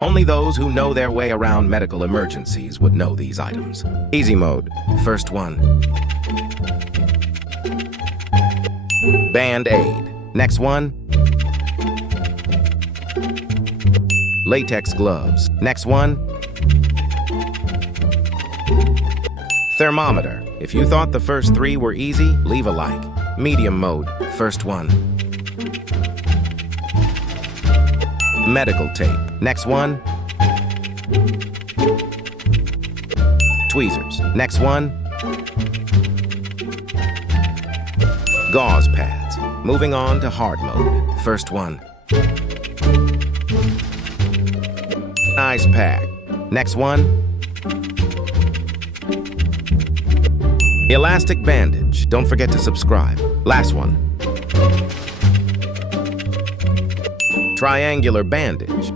Only those who know their way around medical emergencies would know these items. Easy mode, first one. Band-Aid, next one. Latex gloves, next one. Thermometer, if you thought the first three were easy, leave a like. Medium mode, first one. Medical tape, next one. Tweezers, next one. Gauze pads, moving on to hard mode, first one. Ice pack, next one. Elastic bandage, don't forget to subscribe, last one. Triangular bandage.